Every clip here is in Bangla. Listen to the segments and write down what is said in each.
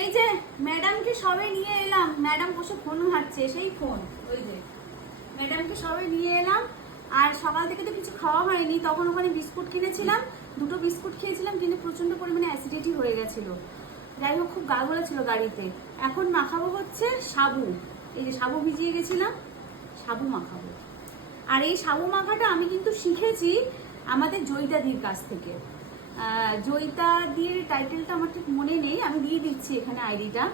এই যে ম্যাডামকে সবাই নিয়ে এলাম, ম্যাডাম বসে ফোন ঘাটছে, সেই ফোন ওই যে ম্যাডামকে সবাই নিয়ে এলাম। আর সকাল থেকে তো কিছু খাওয়া হয়নি, তখন ওখানে বিস্কুট কিনেছিলাম, 2টো বিস্কুট খেয়েছিলাম, কিন্তু প্রচন্ড পরিমাণে অ্যাসিডিটি হয়ে গেছিল। যাই হোক, খুব গা গোলা ছিল গাড়িতে। এখন মাখাবো হচ্ছে সাবু, এই যে সাবু ভিজিয়ে গেছিলাম, সাবু মাখাবো। আর এই সাবু মাখাটা আমি কিন্তু শিখেছি আমাদের জয়িতাদির কাছ থেকে। জয়িতাদির টাইটেলটা আমার ঠিক মনে নেই, আমি দিয়ে দিচ্ছি এখানে আইডিটা।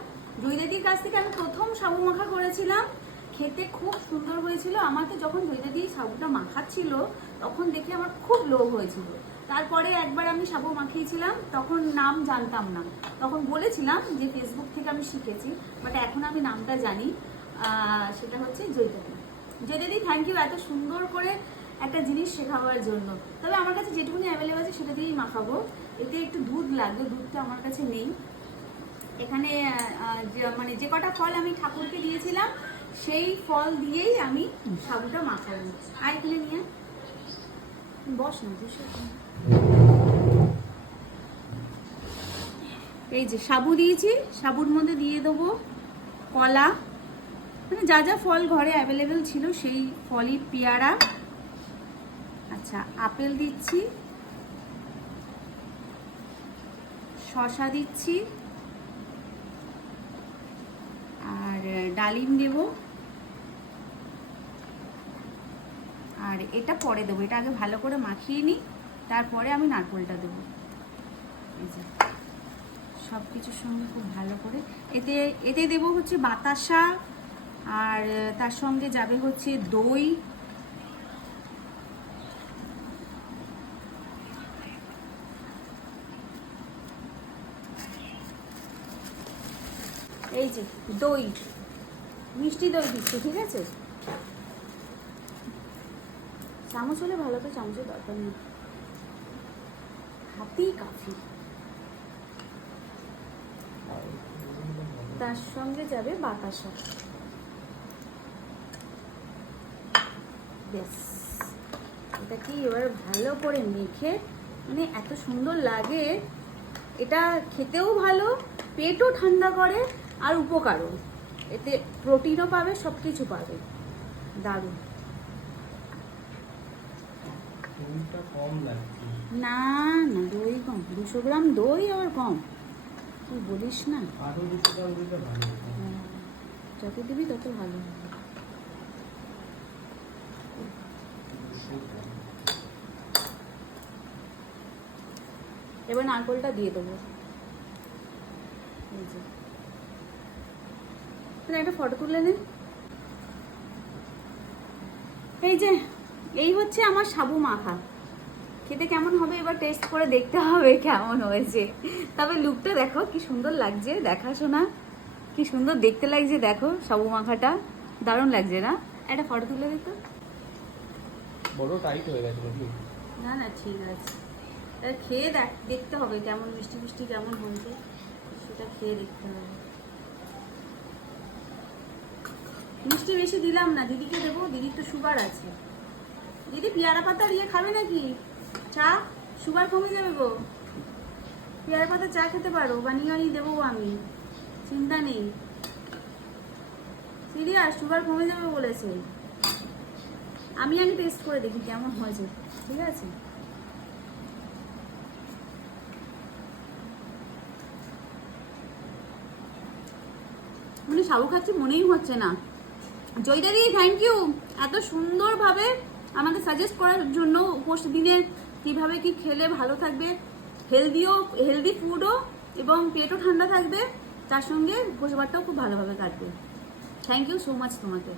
জয়িতাদির কাছ থেকে আমি প্রথম সাবু মাখা করেছিলাম, খেতে খুব সুন্দর হয়েছিল। আমার তো যখন জয়িতাদি সাবুটা মাখাচ্ছিল তখন দেখে আমার খুব লোভ হয়েছিল। তারপরে একবার আমি সাবু মাখিয়েছিলাম, তখন নাম জানতাম না, তখন বলেছিলাম যে ফেসবুক থেকে আমি শিখেছি, বাট এখন আমি নামটা জানি। সেটা হচ্ছে জয়িতাদি। জয়িতাদি থ্যাংক ইউ এত সুন্দর করে একটা জিনিস শেখাবার জন্য। তবে আমার কাছে যেটুকুনি অ্যাভেলেবল আছে সেটা দিয়েই মাখাবো। এতে একটু দুধ লাগবে, দুধটা আমার কাছে নেই এখানে। মানে যে কটা ফল আমি ঠাকুরকে দিয়েছিলাম সেই ফল দিয়েই আমি সাবুটা মাখাবো। আর এখানে নিয়ে বস না, এই যে সাবু দিয়েছি, সাবুর মধ্যে দিয়ে দেবো কলা, মানে যা যা ফল ঘরে অ্যাভেলেবেল ছিল সেই ফলই। পেয়ারা, আচ্ছা আপেল দিচ্ছি, শসা দিচ্ছি, আর ডালিম দেব, আর এটা পরে দেবো। এটা আগে ভালো করে মাখিয়ে নিই, তারপরে আমি নারকেলটা দেবো। এই যে সব কিছুর সঙ্গে খুব ভালো করে এতে দেবো হচ্ছে বাতাসা, আর তার সঙ্গে যাবে হচ্ছে দই, এই যে দই, মিষ্টি দই দিচ্ছি, ঠিক আছে? চামচ হলে ভালো, তো চামচের দরকার নেই, হাতেই কাফি। তার সঙ্গে যাবে বাতাসা, ব্যাস। এটা কি এবার ভালো করে মেখে, মানে এত সুন্দর লাগে, এটা খেতেও ভালো, পেটও ঠান্ডা করে, আর উপকারও। এতে প্রোটিনও পাবে, সব কিছু পাবে, দারুণ। না না, দই কম, 200 গ্রাম দই আবার কম, তুই বলিস না। যত দিবি তত ভালো। এবার নারকেলটা দিয়ে দেবো। এই যে একটা ফটো তুলে নে। এই যে এই হচ্ছে আমার সাবু মাখা। খেতে কেমন হবে এবার টেস্ট করে দেখতে হবে কেমন হয়েছে। তবে লুকটা দেখো কি সুন্দর লাগছে, দেখাশোনা কি সুন্দর দেখতে লাগছে, দেখো সাবু মাখাটা দারুণ লাগছে না? একটা ফটো তুলে দিত। বড় টাইট হয়ে গেছে নাকি? না না, ঠিক আছে, খেয়ে দেখতে হবে কেমন মিষ্টি মিষ্টি কেমন হয়েছে, সেটা খেয়ে দেখতে হবে। মিষ্টি বেশি দিলাম না, দিদিকে দেবো, দিদির তো সুগার আছে। দিদি পেয়ারা পাতা দিয়ে খাবে নাকি চা? সুগার কমে যাবে গো, পেয়ারা পাতা চা খেতে পারো, বানিয়ে বানিয়ে দেবো আমি, চিন্তা নেই। সিরিয়াস, সুগার কমে যাবে বলেছে। আমি আগে টেস্ট করে দেখি কেমন হয়েছে, ঠিক আছে? মানে সাবু খাচ্ছি মনেই হচ্ছে না। জয়িতাদি থ্যাংক ইউ এত সুন্দরভাবে আমাদের সাজেস্ট করার জন্য, উপোস দিনে কীভাবে কি খেলে ভালো থাকবে, হেলদি ফুডও, এবং পেটও ঠান্ডা থাকবে, তার সঙ্গে উপোসবারটাও খুব ভালোভাবে কাটবে। থ্যাংক ইউ সো মাচ তোমাকে।